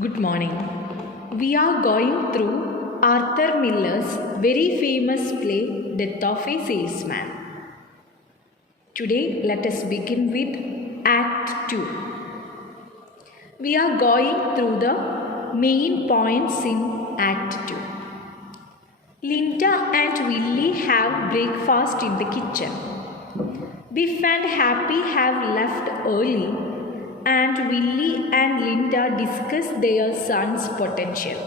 Good morning. We are going through Arthur Miller's very famous play, Death of a Salesman. Today, let us begin with Act 2. We are going through the main points in Act 2. Linda and Willie have breakfast in the kitchen. Biff and Happy have left early, and Willie and Linda discuss their son's potential.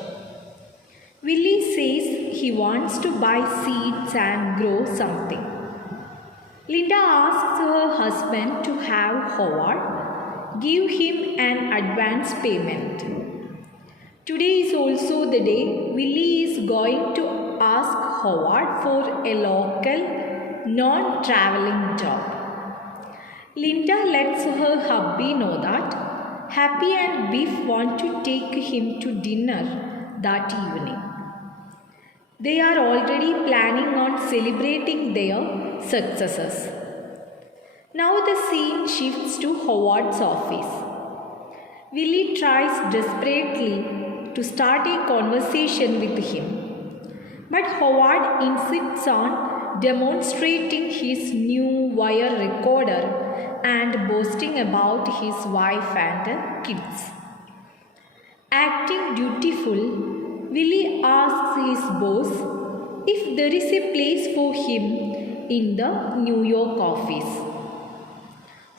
Willie says he wants to buy seeds and grow something. Linda asks her husband to have Howard give him an advance payment. Today is also the day Willie is going to ask Howard for a local, non-traveling job. Linda lets her hubby know that Happy and Biff want to take him to dinner that evening. They are already planning on celebrating their successes. Now the scene shifts to Howard's office. Willie tries desperately to start a conversation with him, but Howard insists on demonstrating his new wire recorder and boasting about his wife and kids. Acting dutiful, Willie asks his boss if there is a place for him in the New York office.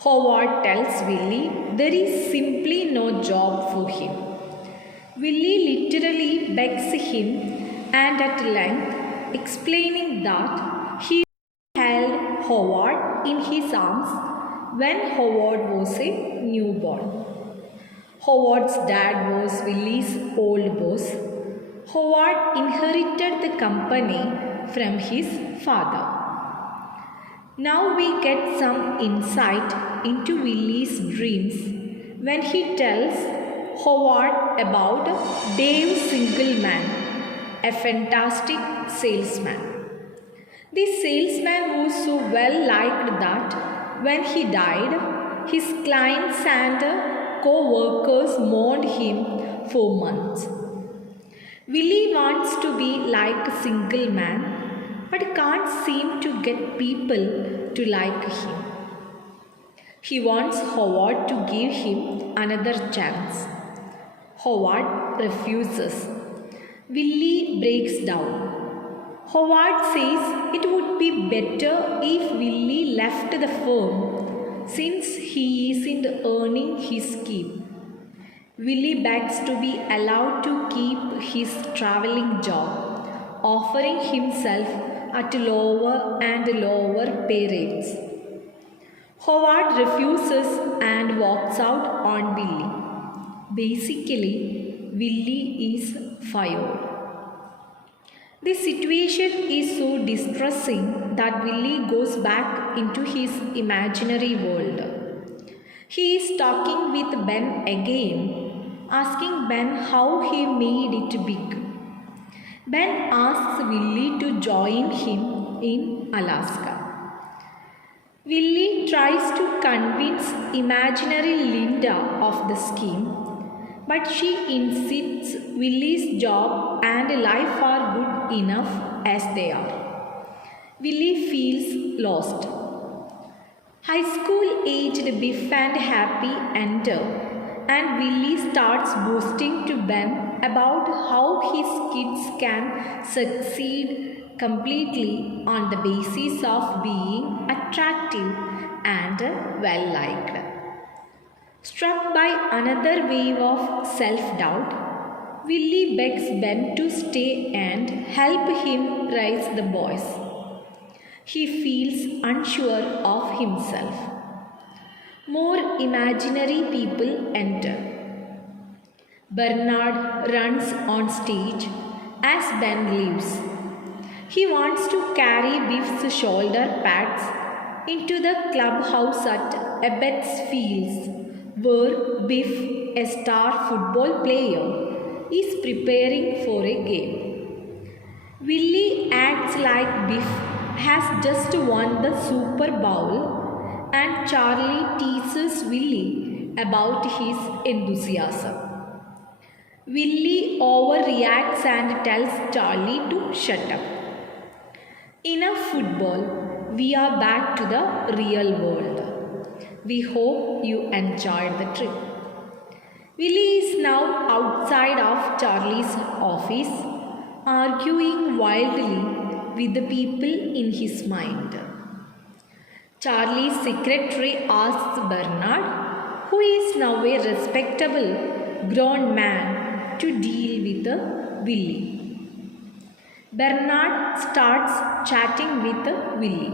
Howard tells Willie there is simply no job for him. Willie literally begs him and at length explaining that he held Howard in his arms when Howard was a newborn. Howard's dad was Willie's old boss. Howard inherited the company from his father. Now we get some insight into Willie's dreams when he tells Howard about Dave Singleman, a fantastic salesman. This salesman was so well liked that when he died, his clients and co-workers mourned him for months. Willie wants to be like a single man, but can't seem to get people to like him. He wants Howard to give him another chance. Howard refuses. Willie breaks down. Howard says it would be better if Willie left the firm since he isn't earning his keep. Willie begs to be allowed to keep his traveling job, offering himself at lower and lower pay rates. Howard refuses and walks out on Willie. Basically, Willie is fired. The situation is so distressing that Willie goes back into his imaginary world. He is talking with Ben again, asking Ben how he made it big. Ben asks Willie to join him in Alaska. Willie tries to convince imaginary Linda of the scheme, but she insists Willie's job and life are good enough as they are. Willie feels lost. High school aged Biff and Happy enter, and Willie starts boasting to Ben about how his kids can succeed completely on the basis of being attractive and well liked. Struck by another wave of self-doubt, Willie begs Ben to stay and help him raise the boys. He feels unsure of himself. More imaginary people enter. Bernard runs on stage as Ben leaves. He wants to carry Biff's shoulder pads into the clubhouse at Ebbets Fields, where Biff, a star football player, is preparing for a game. Willie acts like Biff has just won the Super Bowl, and Charlie teases Willie about his enthusiasm. Willie overreacts and tells Charlie to shut up. Enough football. We are back to the real world. We hope you enjoyed the trip. Willie is now outside of Charlie's office, arguing wildly with the people in his mind. Charlie's secretary asks Bernard, who is now a respectable grown man, to deal with Willie. Bernard starts chatting with Willie.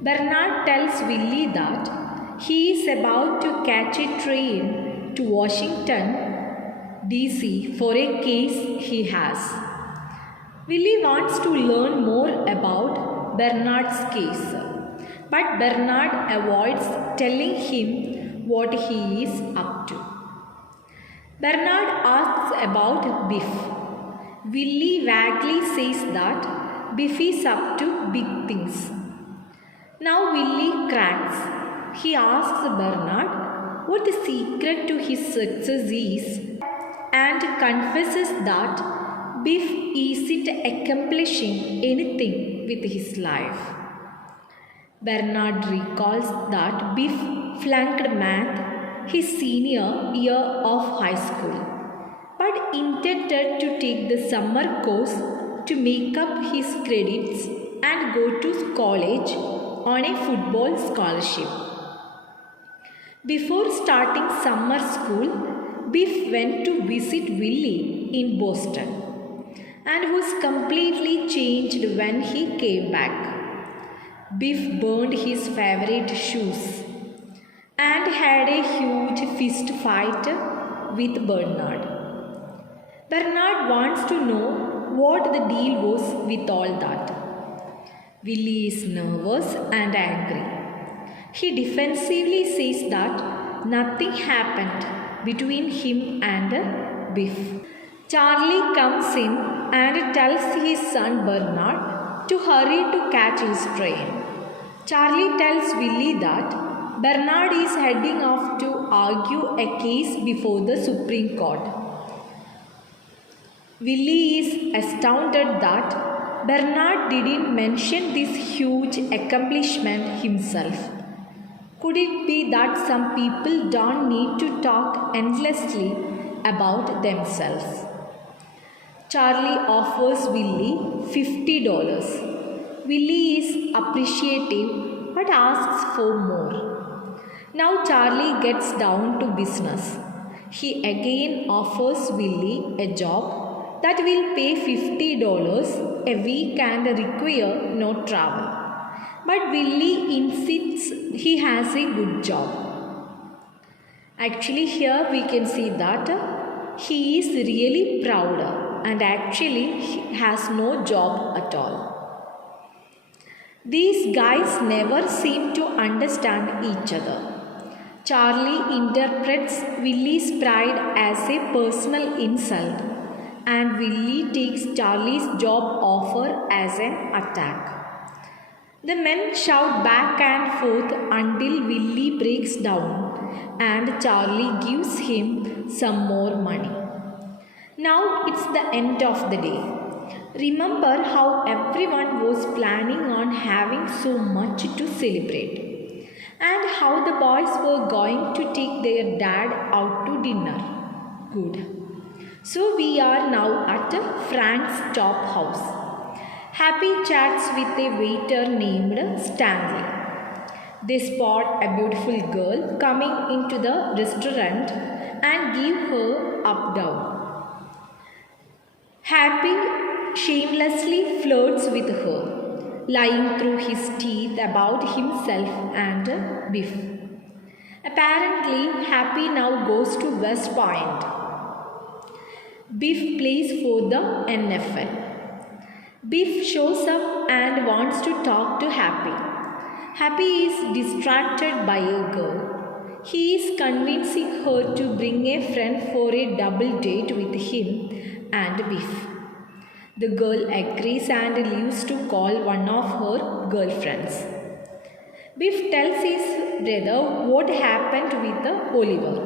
Bernard tells Willie that he is about to catch a train to Washington, D.C. for a case he has. Willie wants to learn more about Bernard's case, but Bernard avoids telling him what he is up to. Bernard asks about Biff. Willie vaguely says that Biff is up to big things. Now Willie cracks. He asks Bernard what the secret to his success is and confesses that Biff isn't accomplishing anything with his life. Bernard recalls that Biff flunked math his senior year of high school, but intended to take the summer course to make up his credits and go to college on a football scholarship. Before starting summer school, Biff went to visit Willie in Boston and was completely changed when he came back. Biff burned his favorite shoes and had a huge fist fight with Bernard. Bernard wants to know what the deal was with all that. Willie is nervous and angry. He defensively says that nothing happened between him and Biff. Charlie comes in and tells his son Bernard to hurry to catch his train. Charlie tells Willie that Bernard is heading off to argue a case before the Supreme Court. Willie is astounded that Bernard didn't mention this huge accomplishment himself. Could it be that some people don't need to talk endlessly about themselves? Charlie offers Willie $50. Willie is appreciative but asks for more. Now Charlie gets down to business. He again offers Willie a job that will pay $50 a week and require no travel. But Willie insists he has a good job. Actually, here we can see that he is really proud and actually has no job at all. These guys never seem to understand each other. Charlie interprets Willie's pride as a personal insult, and Willie takes Charlie's job offer as an attack. The men shout back and forth until Willie breaks down and Charlie gives him some more money. Now it's the end of the day. Remember how everyone was planning on having so much to celebrate, and how the boys were going to take their dad out to dinner. Good. So we are now at Frank's Chop House. Happy chats with a waiter named Stanley. They spot a beautiful girl coming into the restaurant and give her up down. Happy shamelessly flirts with her, lying through his teeth about himself and Biff. Apparently, Happy now goes to West Point. Biff plays for the NFL. Biff shows up and wants to talk to Happy. Happy is distracted by a girl. He is convincing her to bring a friend for a double date with him and Biff. The girl agrees and leaves to call one of her girlfriends. Biff tells his brother what happened with Oliver.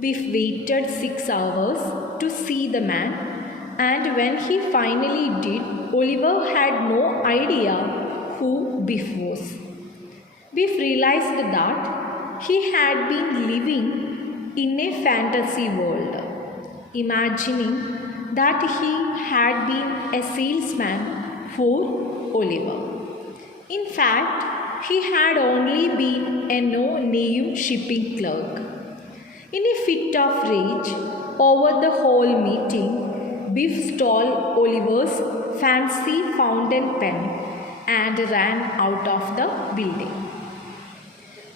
Biff waited 6 hours to see the man, and when he finally did, Oliver had no idea who Biff was. Biff realized that he had been living in a fantasy world, imagining that he had been a salesman for Oliver. In fact, he had only been a no-name shipping clerk. In a fit of rage over the whole meeting, Biff stole Oliver's fancy fountain pen and ran out of the building.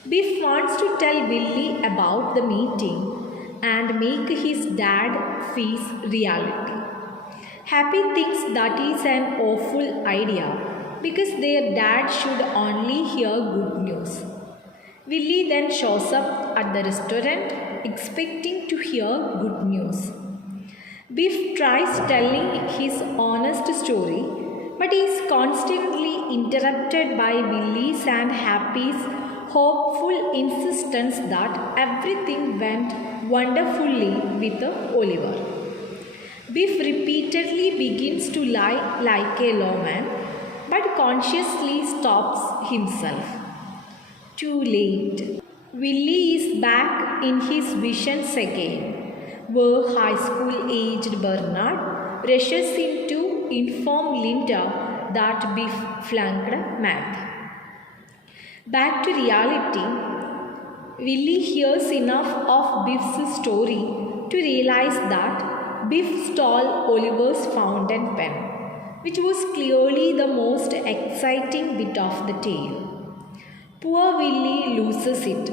Biff wants to tell Willie about the meeting and make his dad face reality. Happy thinks that is an awful idea because their dad should only hear good news. Willie then shows up at the restaurant expecting to hear good news. Biff tries telling his honest story, but is constantly interrupted by Willie's and Happy's hopeful insistence that everything went wonderfully with Oliver. Biff repeatedly begins to lie like a lawman, but consciously stops himself. Too late. Willie is back in his visions again, where high school aged Bernard rushes in to inform Linda that Biff flunked math. Back to reality, Willie hears enough of Biff's story to realize that Biff stole Oliver's fountain pen, which was clearly the most exciting bit of the tale. Poor Willie loses it.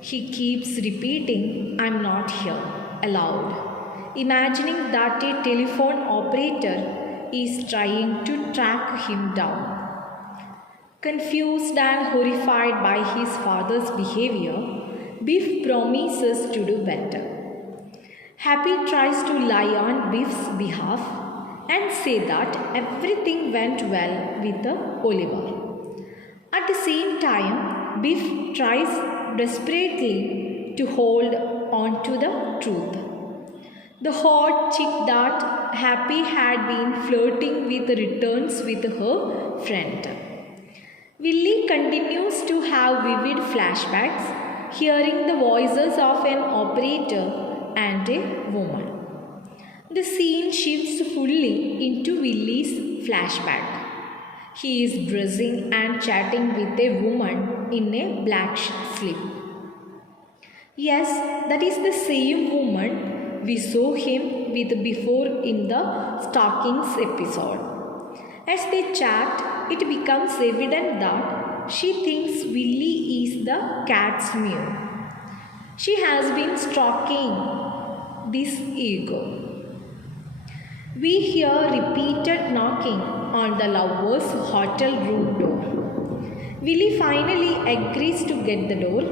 He keeps repeating, "I'm not here," aloud, imagining that a telephone operator is trying to track him down. Confused and horrified by his father's behavior, Biff promises to do better. Happy tries to lie on Biff's behalf and say that everything went well with Oliver. At the same time, Biff tries desperately to hold on to the truth. The hot chick that Happy had been flirting with returns with her friend. Willie continues to have vivid flashbacks, hearing the voices of an operator and a woman. The scene shifts fully into Willie's flashback. He is dressing and chatting with a woman in a black slip. Yes, that is the same woman we saw him with before in the Stockings episode. As they chat, it becomes evident that she thinks Willie is the cat's mew. She has been stroking this ego. We hear repeated knocking on the lovers' hotel room door. Willie finally agrees to get the door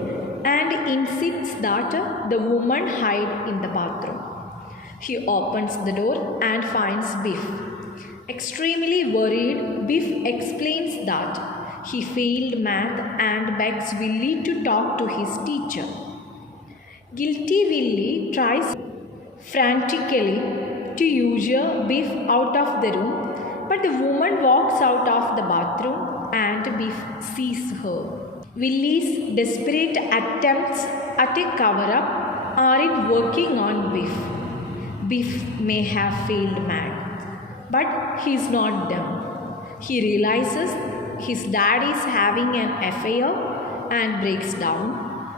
and insists that the woman hide in the bathroom. He opens the door and finds Biff. Extremely worried, Biff explains that he failed math and begs Willie to talk to his teacher. Guilty Willie tries frantically to usher Biff out of the room, but the woman walks out of the bathroom and Biff sees her. Willie's desperate attempts at a cover-up aren't working on Biff. Biff may have failed math, but he's not dumb. He realizes his dad is having an affair and breaks down,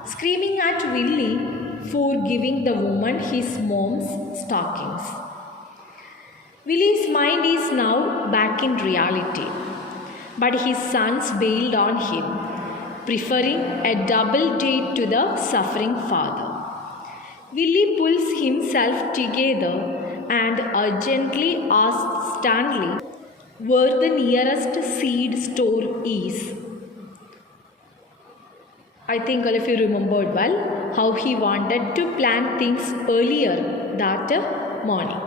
screaming at Willie for giving the woman his mom's stockings. Willie's mind is now back in reality, but his sons bailed on him, preferring a double date to the suffering father. Willie pulls himself together and urgently asks Stanley where the nearest seed store is. I think all of you remembered well how he wanted to plan things earlier that morning.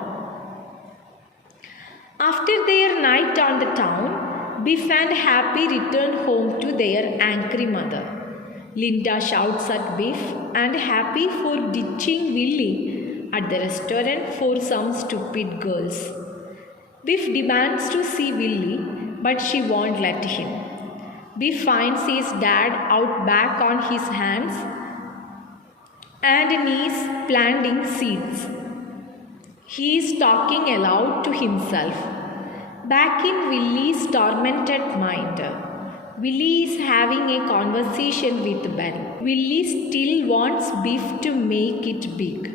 After their night on the town, Biff and Happy return home to their angry mother. Linda shouts at Biff and Happy for ditching Willie at the restaurant for some stupid girls. Biff demands to see Willie, but she won't let him. Biff finds his dad out back on his hands and knees planting seeds. He is talking aloud to himself. Back in Willie's tormented mind, Willie is having a conversation with Ben. Willie still wants Biff to make it big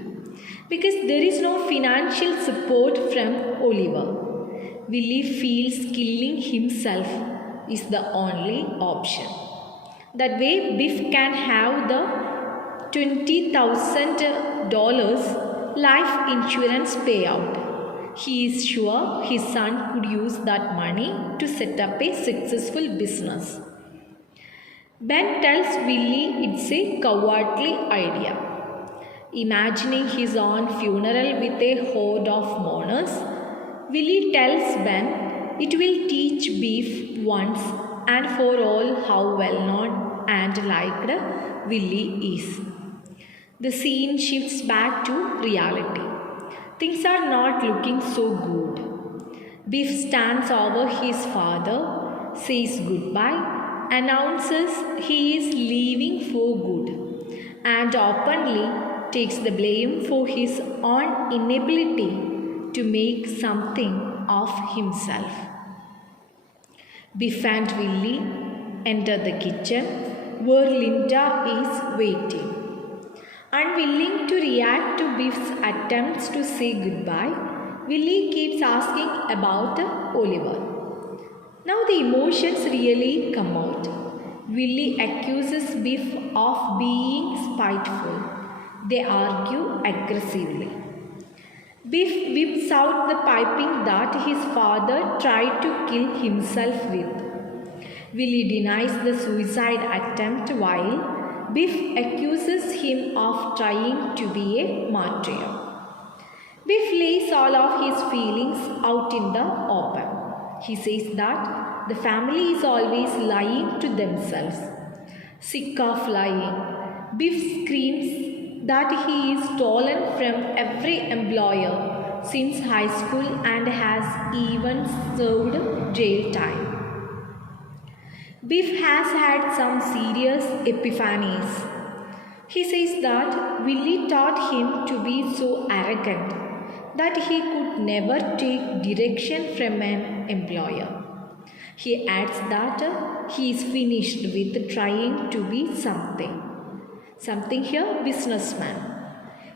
because there is no financial support from Oliver. Willie feels killing himself is the only option. That way, Biff can have the $20,000 life insurance payout. He is sure his son could use that money to set up a successful business. Ben tells Willie it's a cowardly idea. Imagining his own funeral with a horde of mourners, Willie tells Ben it will teach Biff once and for all how well known and liked Willie is. The scene shifts back to reality. Things are not looking so good. Biff stands over his father, says goodbye, announces he is leaving for good, and openly takes the blame for his own inability to make something of himself. Biff and Willie enter the kitchen where Linda is waiting. Unwilling to react to Biff's attempts to say goodbye, Willie keeps asking about Oliver. Now the emotions really come out. Willie accuses Biff of being spiteful. They argue aggressively. Biff whips out the piping that his father tried to kill himself with. Willie denies the suicide attempt while Biff accuses him of trying to be a martyr. Biff lays all of his feelings out in the open. He says that the family is always lying to themselves. Sick of lying, Biff screams that he is stolen from every employer since high school and has even served jail time. Biff has had some serious epiphanies. He says that Willie taught him to be so arrogant that he could never take direction from an employer. He adds that he is finished with trying to be something. Something here, businessman.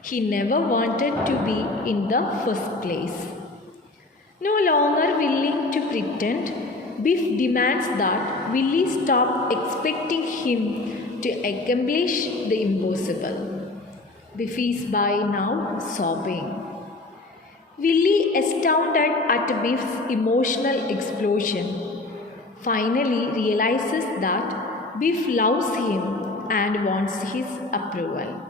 He never wanted to be in the first place. No longer willing to pretend, Biff demands that Willie stop expecting him to accomplish the impossible. Biff is by now sobbing. Willie, astounded at Biff's emotional explosion, finally realizes that Biff loves him and wants his approval.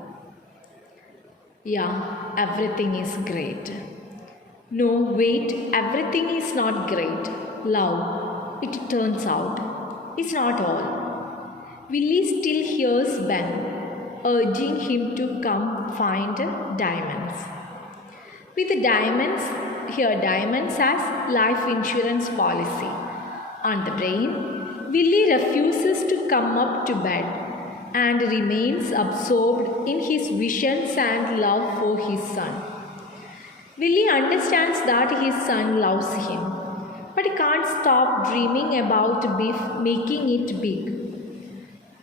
Yeah, everything is great. No, wait, everything is not great. Love, it turns out, is not all. Willie still hears Ben urging him to come find diamonds. With diamonds, here diamonds as life insurance policy. On the brain, Willie refuses to come up to bed and remains absorbed in his visions and love for his son. Willie understands that his son loves him, but can't stop dreaming about Biff making it big.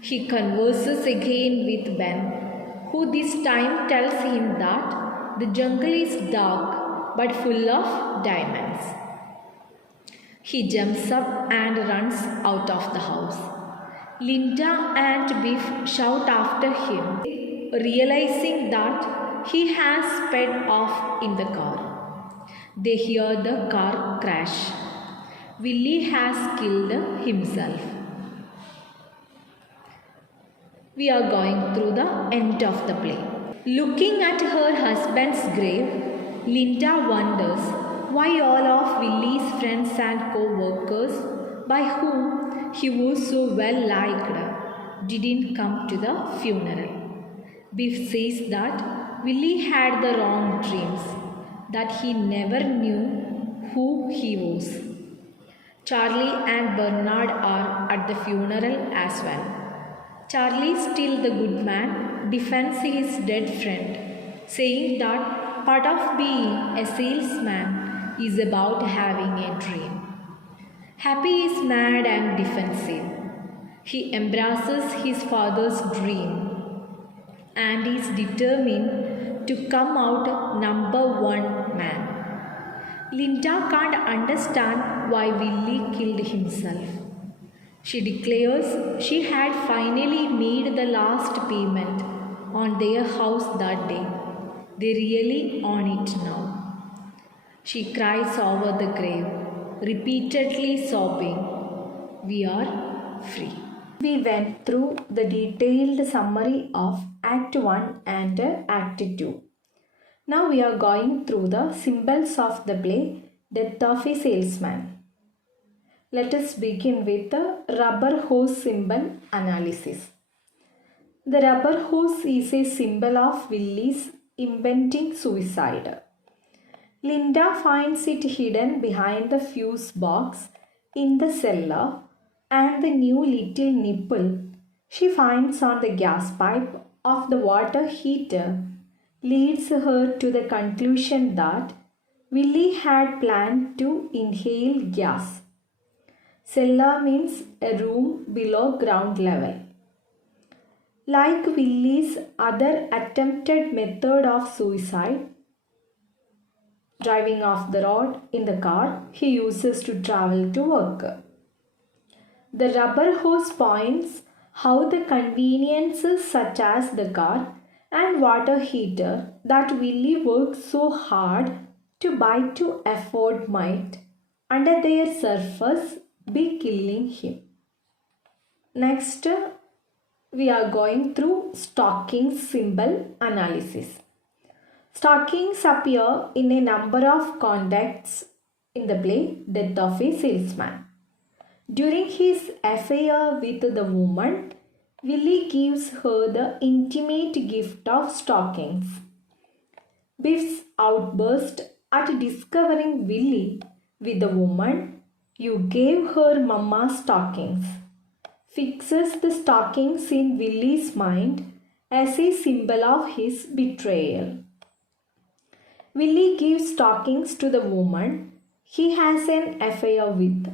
He converses again with Ben, who this time tells him that the jungle is dark but full of diamonds. He jumps up and runs out of the house. Linda and Biff shout after him, realizing that he has sped off in the car. They hear the car crash. Willie has killed himself. We are going through the end of the play. Looking at her husband's grave, Linda wonders why all of Willie's friends and co-workers, by whom he was so well liked, didn't come to the funeral. Biff says that Willie had the wrong dreams, that he never knew who he was. Charlie and Bernard are at the funeral as well. Charlie, still the good man, defends his dead friend, saying that part of being a salesman is about having a dream. Happy is mad and defensive. He embraces his father's dream and is determined to come out number one man. Linda can't understand why Willie killed himself. She declares she had finally made the last payment on their house that day. They really own it now. She cries over the grave, repeatedly sobbing, "We are free." We went through the detailed summary of Act 1 and Act 2. Now we are going through the symbols of the play Death of a Salesman. Let us begin with the rubber hose symbol analysis. The rubber hose is a symbol of Willie's impending suicide. Linda finds it hidden behind the fuse box in the cellar, and the new little nipple she finds on the gas pipe of the water heater leads her to the conclusion that Willie had planned to inhale gas. Cellar means a room below ground level. Like Willie's other attempted method of suicide, driving off the road in the car he uses to travel to work. The rubber hose points how the conveniences such as the car and water heater that Willie worked so hard to buy to afford might, under their surface, be killing him. Next, we are going through stockings symbol analysis. Stockings appear in a number of contexts in the play Death of a Salesman. During his affair with the woman, Willie gives her the intimate gift of stockings. Biff's outburst at discovering Willie with the woman, "You gave her mama stockings," fixes the stockings in Willie's mind as a symbol of his betrayal. Willie gives stockings to the woman he has an affair with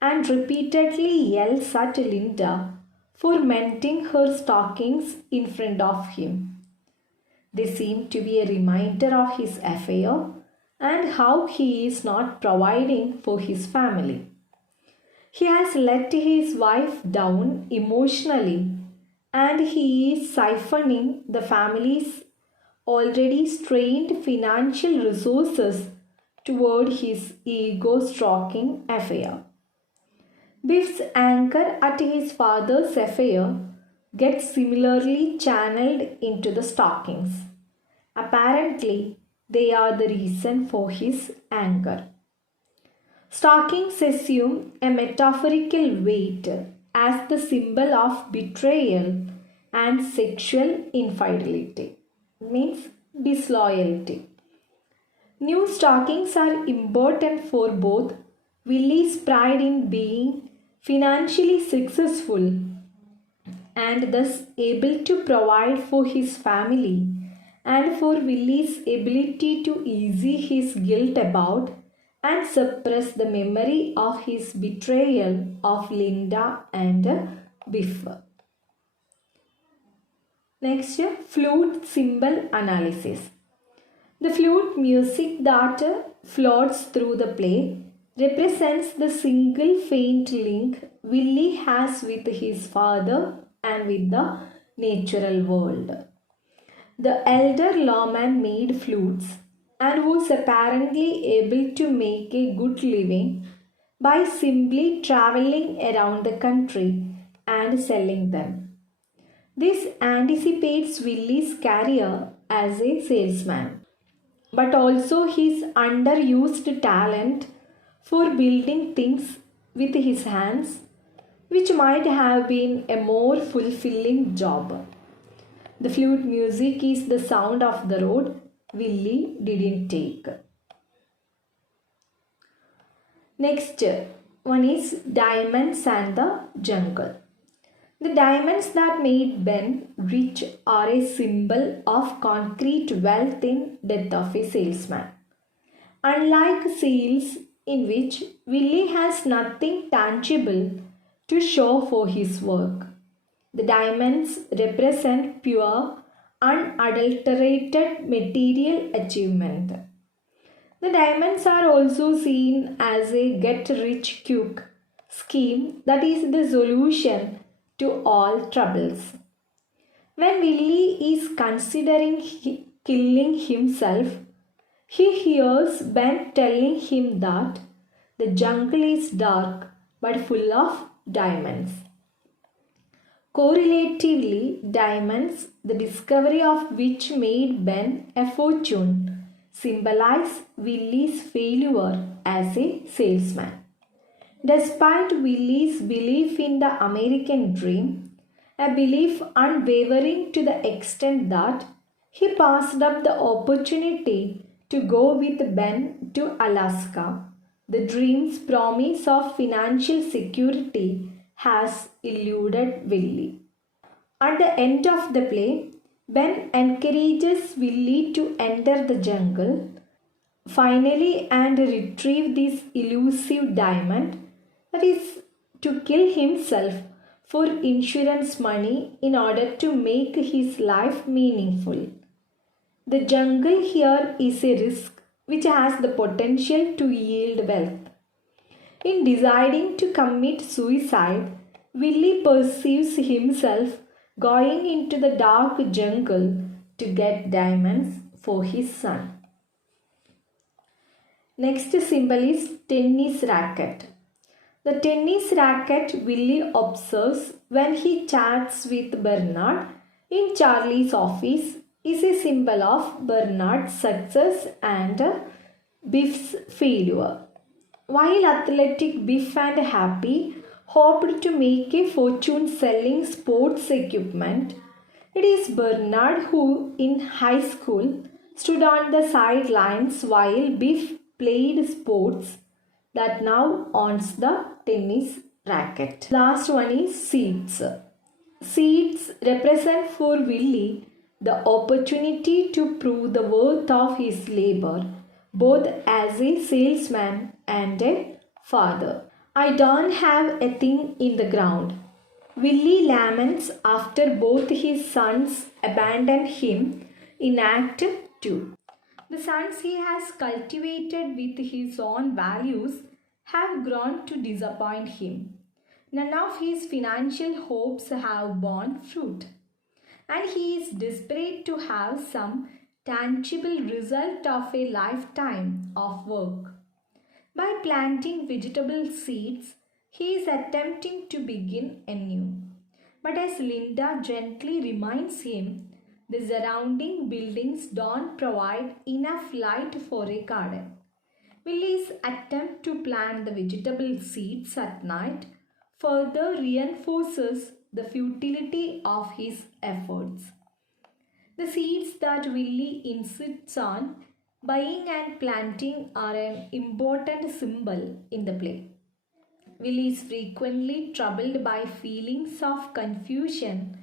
and repeatedly yells at Linda for mending her stockings in front of him. They seem to be a reminder of his affair and how he is not providing for his family. He has let his wife down emotionally, and he is siphoning the family's already strained financial resources toward his ego-stroking affair. Biff's anger at his father's affair gets similarly channeled into the stockings. Apparently, they are the reason for his anger. Stockings assume a metaphorical weight as the symbol of betrayal and sexual infidelity, means disloyalty. New stockings are important for both Willie's pride in being financially successful and thus able to provide for his family, and for Willie's ability to ease his guilt about and suppress the memory of his betrayal of Linda and Biff. Next, flute symbol analysis. The flute music that floats through the play represents the single faint link Willie has with his father and with the natural world. The elder lawman made flutes and was apparently able to make a good living by simply traveling around the country and selling them. This anticipates Willie's career as a salesman, but also his underused talent for building things with his hands, which might have been a more fulfilling job. The flute music is the sound of the road Willie didn't take. Next one is Diamonds and the Jungle. The diamonds that made Ben rich are a symbol of concrete wealth in death of a salesman. Unlike seals, in which Willie has nothing tangible to show for his work, the diamonds represent pure, unadulterated material achievement. The diamonds are also seen as a get rich quick scheme that is the solution to all troubles. When Willie is considering killing himself, he hears Ben telling him that the jungle is dark but full of diamonds. Correlatively, diamonds, the discovery of which made Ben a fortune, symbolize Willie's failure as a salesman. Despite Willie's belief in the American dream, a belief unwavering to the extent that he passed up the opportunity to go with Ben to Alaska, the dream's promise of financial security has eluded Willie. At the end of the play, Ben encourages Willie to enter the jungle finally and retrieve this elusive diamond, that is, to kill himself for insurance money in order to make his life meaningful. The jungle here is a risk which has the potential to yield wealth. In deciding to commit suicide, Willie perceives himself going into the dark jungle to get diamonds for his son. Next symbol is tennis racket. The tennis racket Willie observes when he chats with Bernard in Charlie's office is a symbol of Bernard's success and Biff's failure. While athletic Biff and Happy hoped to make a fortune selling sports equipment, it is Bernard who, in high school, stood on the sidelines while Biff played sports that now owns the tennis racket. Last one is seeds. Seeds represent for Willie the opportunity to prove the worth of his labor, both as a salesman and a father. I don't have a thing in the ground. Willie laments after both his sons abandon him in Act 2. The sons he has cultivated with his own values have grown to disappoint him. None of his financial hopes have borne fruit, and he is desperate to have some tangible result of a lifetime of work. By planting vegetable seeds, he is attempting to begin anew. But as Linda gently reminds him, the surrounding buildings don't provide enough light for a garden. Willie's attempt to plant the vegetable seeds at night further reinforces the futility of his efforts. The seeds that Willie insists on buying and planting are an important symbol in the play. Willie is frequently troubled by feelings of confusion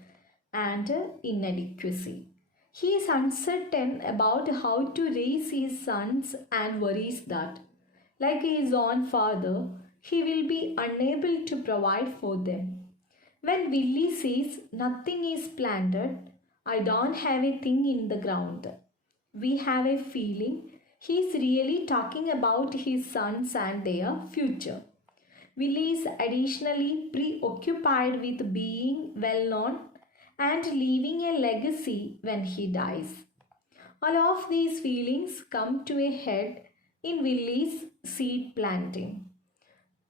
and inadequacy. He is uncertain about how to raise his sons and worries that, like his own father, he will be unable to provide for them. When Willie says nothing is planted, I don't have a thing in the ground, we have a feeling he is really talking about his sons and their future. Willie is additionally preoccupied with being well known and leaving a legacy when he dies. All of these feelings come to a head in Willie's seed planting.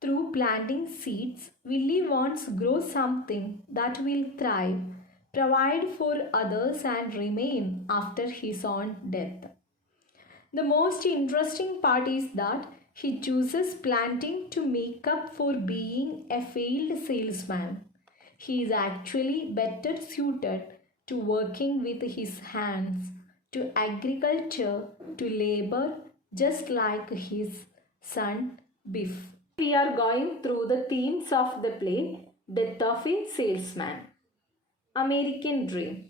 Through planting seeds, Willie wants to grow something that will thrive, provide for others, and remain after his own death. The most interesting part is that He chooses planting to make up for being a failed salesman. He is actually better suited to working with his hands, to agriculture, to labor, just like his son Biff. We are going through the themes of the play Death of a Salesman. American Dream.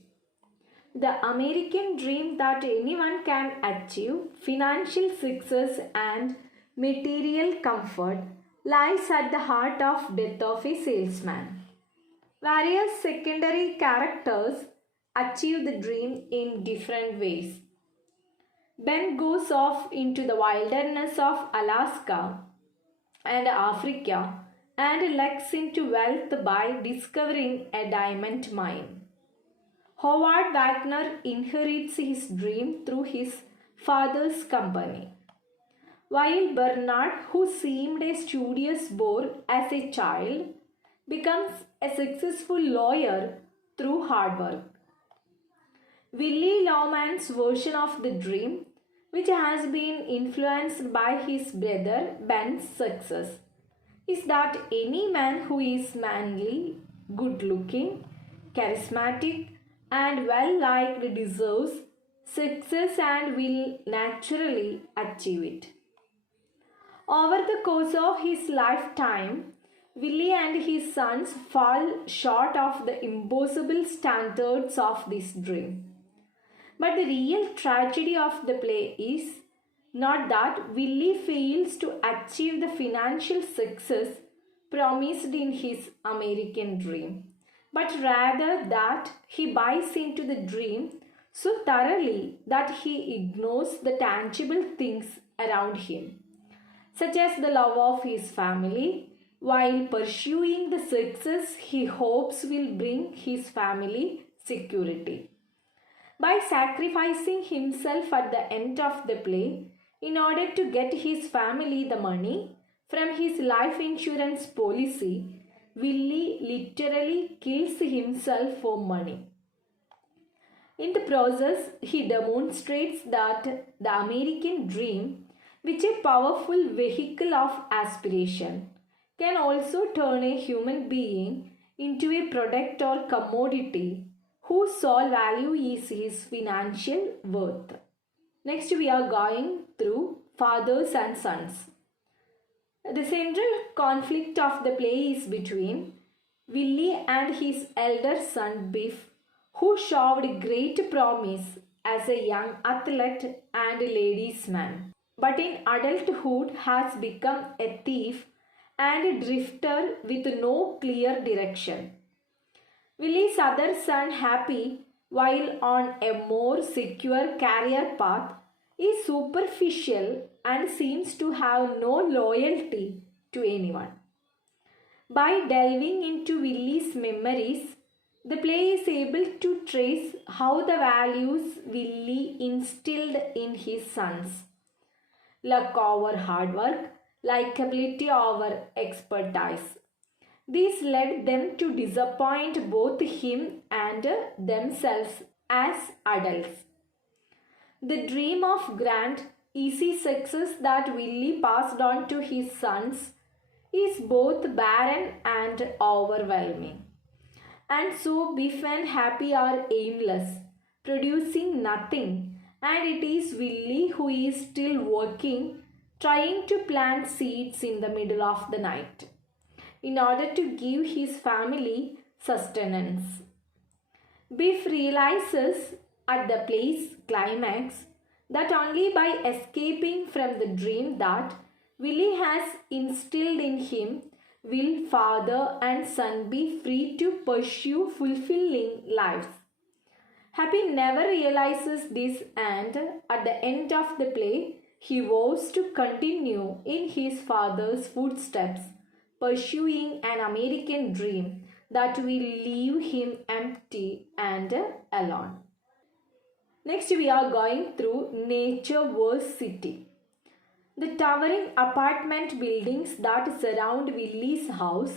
The American dream that anyone can achieve financial success and material comfort lies at the heart of Death of a Salesman. Various secondary characters achieve the dream in different ways. Ben goes off into the wilderness of Alaska and Africa and lucks into wealth by discovering a diamond mine. Howard Wagner inherits his dream through his father's company, while Bernard, who seemed a studious bore as a child, becomes a successful lawyer through hard work. Willy Loman's version of the dream, which has been influenced by his brother Ben's success, is that any man who is manly, good looking, charismatic, and well liked deserves success and will naturally achieve it. Over the course of his lifetime, Willie and his sons fall short of the impossible standards of this dream. But the real tragedy of the play is not that Willie fails to achieve the financial success promised in his American dream, but rather that he buys into the dream so thoroughly that he ignores the tangible things around him, such as the love of his family, while pursuing the success he hopes will bring his family security. By sacrificing himself at the end of the play in order to get his family the money from his life insurance policy, Willie literally kills himself for money. In the process, he demonstrates that the American dream, which is a powerful vehicle of aspiration, can also turn a human being into a product or commodity whose sole value is his financial worth. Next, we are going through fathers and sons. The central conflict of the play is between Willie and his elder son Biff, who showed great promise as a young athlete and ladies' man, but in adulthood has become a thief and a drifter with no clear direction. Willie's other son, Happy, while on a more secure career path, is superficial and seems to have no loyalty to anyone. By delving into Willie's memories, the play is able to trace how the values Willie instilled in his sons, luck over hard work, likability over expertise. This led them to disappoint both him and themselves as adults. The dream of grand, easy success that Willie passed on to his sons is both barren and overwhelming. And so Biff and Happy are aimless, producing nothing, and it is Willie who is still working, trying to plant seeds in the middle of the night in order to give his family sustenance. Biff realizes at the play's climax that only by escaping from the dream that Willie has instilled in him will father and son be free to pursue fulfilling lives. Happy never realizes this, and at the end of the play, he vows to continue in his father's footsteps, pursuing an American dream that will leave him empty and alone. Next, we are going through Nature vs. City. The towering apartment buildings that surround Willie's house,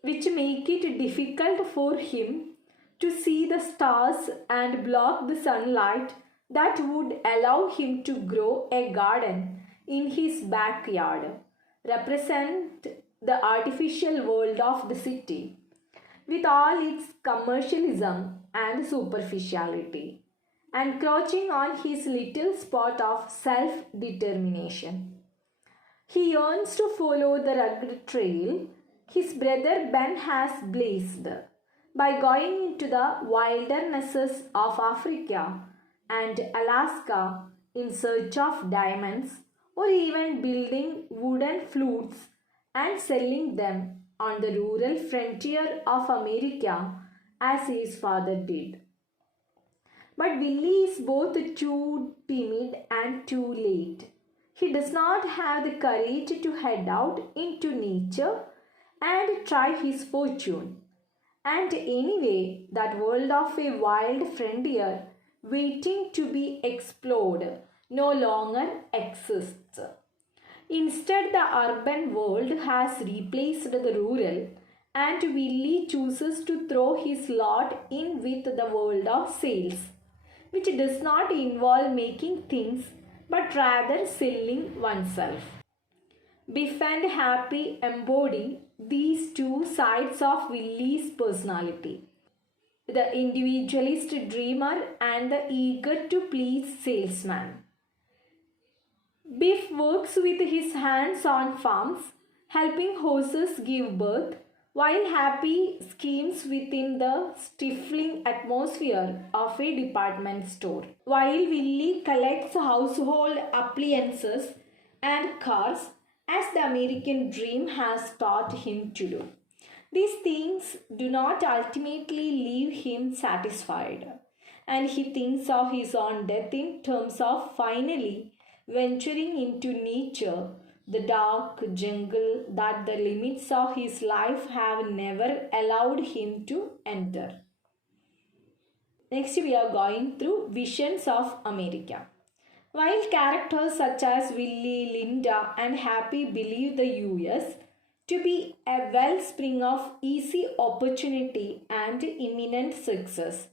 which make it difficult for him to see the stars and block the sunlight that would allow him to grow a garden in his backyard represent the artificial world of the city with all its commercialism and superficiality, encroaching on his little spot of self determination. He yearns to follow the rugged trail his brother Ben has blazed by going into the wildernesses of Africa and Alaska in search of diamonds, or even building wooden flutes and selling them on the rural frontier of America as his father did. But Willie is both too timid and too late. He does not have the courage to head out into nature and try his fortune. And anyway, that world of a wild frontier waiting to be explored no longer exists. Instead, the urban world has replaced the rural, and Willie chooses to throw his lot in with the world of sales, which does not involve making things but rather selling oneself. Biff and Happy embody these two sides of Willie's personality, the individualist dreamer and the eager to please salesman. Biff works with his hands on farms, helping horses give birth, while Happy schemes within the stifling atmosphere of a department store. While Willie collects household appliances and cars, as the American dream has taught him to do. These things do not ultimately leave him satisfied, and he thinks of his own death in terms of finally venturing into nature, the dark jungle that the limits of his life have never allowed him to enter. Next, we are going through visions of America. While characters such as Willie, Linda, and Happy believe the US to be a wellspring of easy opportunity and imminent success,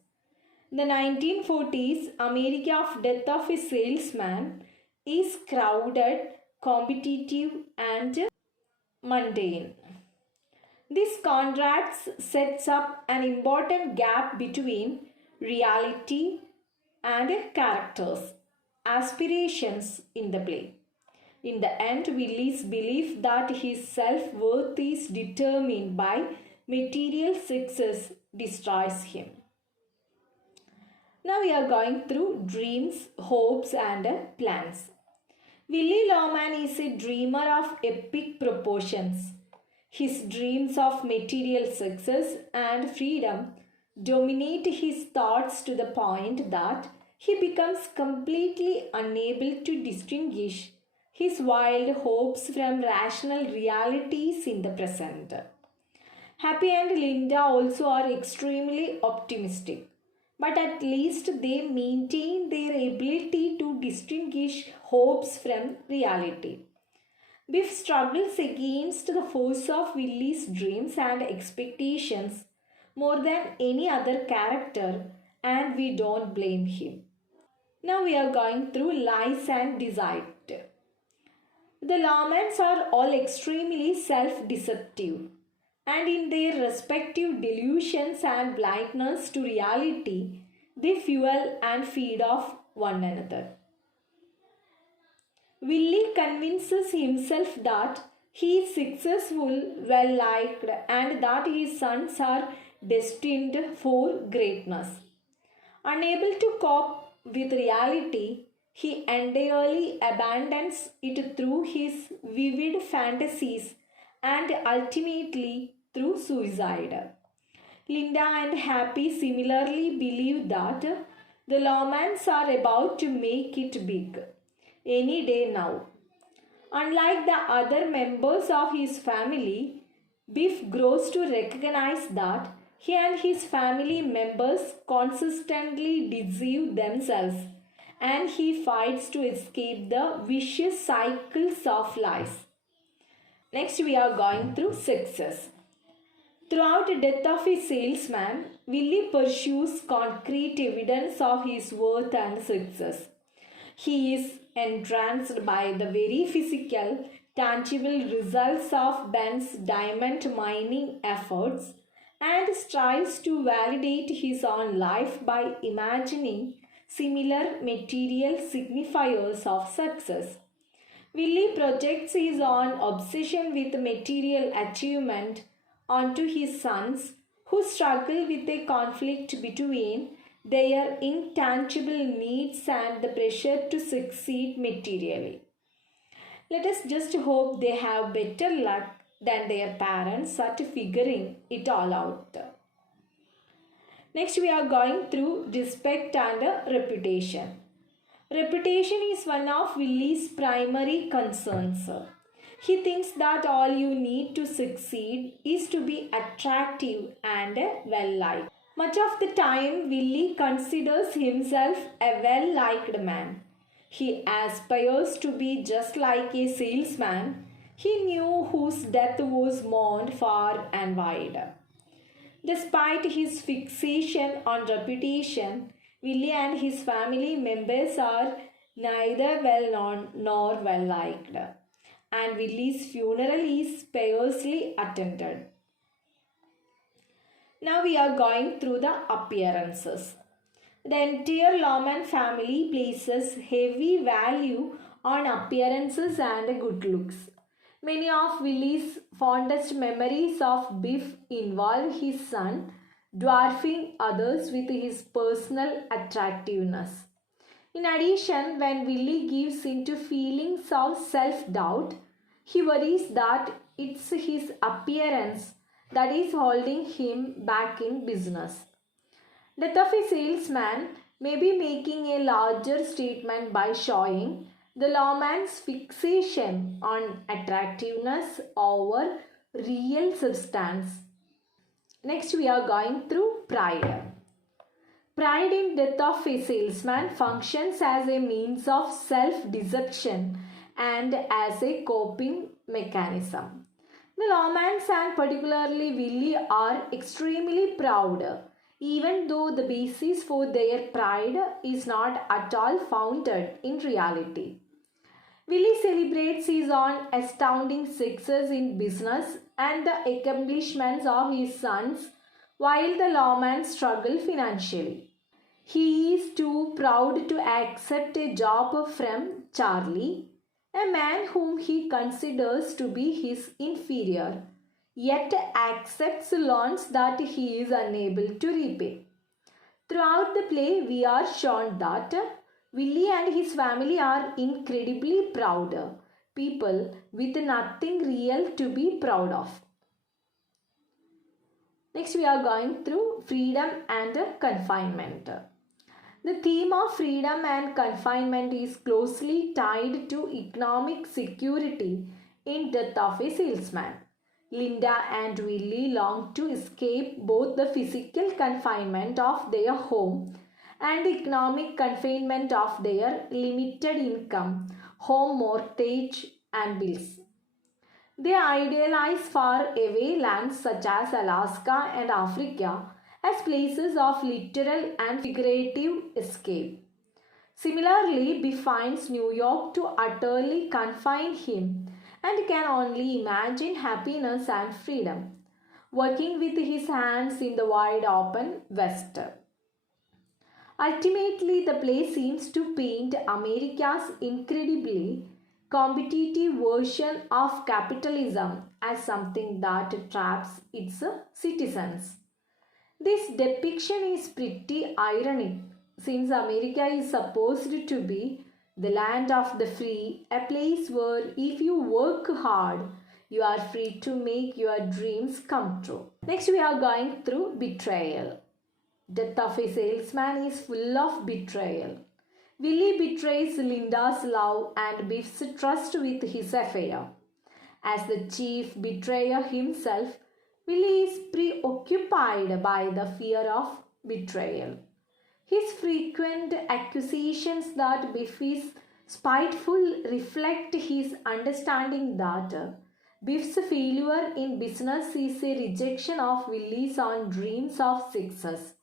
the 1940s America of Death of a Salesman is crowded, competitive, and mundane. This contrast sets up an important gap between reality and characters' aspirations in the play. In the end, Willie's belief that his self-worth is determined by material success destroys him. Now we are going through dreams, hopes, and plans. Willie Loman is a dreamer of epic proportions. His dreams of material success and freedom dominate his thoughts to the point that he becomes completely unable to distinguish his wild hopes from rational realities in the present. Happy and Linda also are extremely optimistic, but at least they maintain their ability to distinguish hopes from reality. Biff struggles against the force of Willie's dreams and expectations more than any other character, and we don't blame him. Now we are going through lies and deceit. The Lomans are all extremely self-deceptive, and in their respective delusions and blindness to reality, they fuel and feed off one another. Willie convinces himself that he is successful, well liked, and that his sons are destined for greatness. Unable to cope with reality, he entirely abandons it through his vivid fantasies and ultimately through suicide. Linda and Happy similarly believe that the Lomans are about to make it big any day now. Unlike the other members of his family, Biff grows to recognize that he and his family members consistently deceive themselves, and he fights to escape the vicious cycles of lies. Next, we are going through success. Throughout the death of a salesman, Willie pursues concrete evidence of his worth and success. He is entranced by the very physical, tangible results of Ben's diamond mining efforts and strives to validate his own life by imagining similar material signifiers of success. Willie projects his own obsession with material achievement onto his sons, who struggle with a conflict between their intangible needs and the pressure to succeed materially. Let us just hope they have better luck than their parents at figuring it all out. Next, we are going through respect and reputation. Reputation is one of Willie's primary concerns. He thinks that all you need to succeed is to be attractive and well liked. Much of the time, Willie considers himself a well liked man. He aspires to be just like a salesman he knew whose death was mourned far and wide. Despite his fixation on reputation, Willie and his family members are neither well known nor well liked, and Willie's funeral is piously attended. Now we are going through the appearances. The entire Lawman family places heavy value on appearances and good looks. Many of Willie's fondest memories of Biff involve his son dwarfing others with his personal attractiveness. In addition, when Willie gives into feelings of self doubt, he worries that it's his appearance that is holding him back in business. Death of a salesman may be making a larger statement by showing the lawman's fixation on attractiveness over real substance. Next, we are going through pride. Pride in death of a salesman functions as a means of self-deception and as a coping mechanism. The Lawmans and particularly Willie are extremely proud, even though the basis for their pride is not at all founded in reality. Willie celebrates his own astounding success in business and the accomplishments of his sons while the lawman struggles financially. He is too proud to accept a job from Charlie, a man whom he considers to be his inferior, yet accepts loans that he is unable to repay. Throughout the play, we are shown that Willie and his family are incredibly proud people with nothing real to be proud of. Next, we are going through freedom and confinement. The theme of freedom and confinement is closely tied to economic security in Death of a Salesman. Linda and Willie long to escape both the physical confinement of their home and economic confinement of their limited income, home mortgage, and bills. They idealize far away lands such as Alaska and Africa as places of literal and figurative escape. Similarly, Biff finds New York to utterly confine him and can only imagine happiness and freedom, working with his hands in the wide open West. Ultimately, the play seems to paint America's incredibly competitive version of capitalism as something that traps its citizens. This depiction is pretty ironic since America is supposed to be the land of the free, a place where if you work hard, you are free to make your dreams come true. Next, we are going through betrayal. Death of a Salesman is full of betrayal. Willie betrays Linda's love and Biff's trust with his affair. As the chief betrayer himself, Willie is preoccupied by the fear of betrayal. His frequent accusations that Biff is spiteful reflect his understanding that Biff's failure in business is a rejection of Willie's own dreams of success,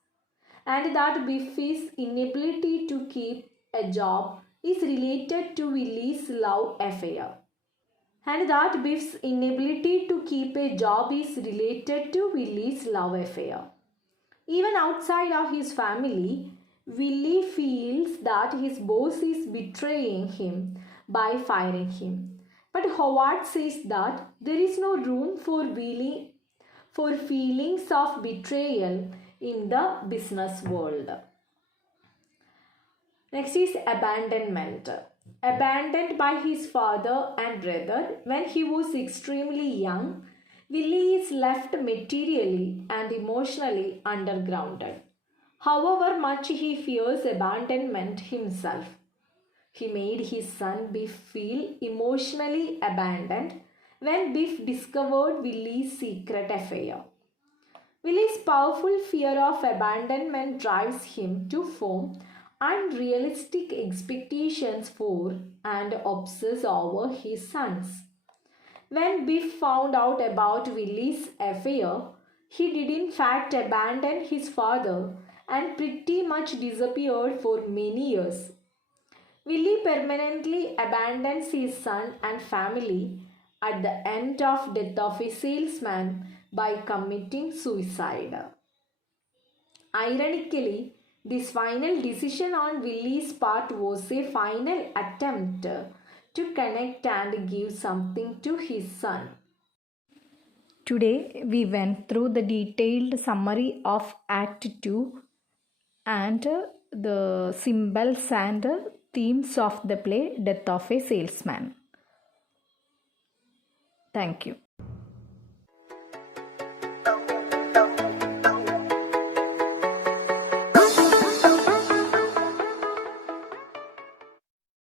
and that Biff's inability to keep a job is related to Willie's love affair, and that Biff's inability to keep a job is related to Willie's love affair. Even outside of his family, Willie feels that his boss is betraying him by firing him. But Howard says that there is no room for feelings of betrayal in the business world. Next is abandonment. Abandoned by his father and brother when he was extremely young, Willie is left materially and emotionally undergrounded. However much he fears abandonment himself, he made his son Biff feel emotionally abandoned when Biff discovered Willie's secret affair. Willie's powerful fear of abandonment drives him to form unrealistic expectations for and obsess over his sons. When Biff found out about Willie's affair, he did in fact abandon his father and pretty much disappeared for many years. Willie permanently abandons his son and family at the end of death of a salesman by committing suicide. Ironically, this final decision on Willie's part was a final attempt to connect and give something to his son. Today we went through the detailed summary of Act 2 and the symbols and themes of the play Death of a Salesman. Thank you.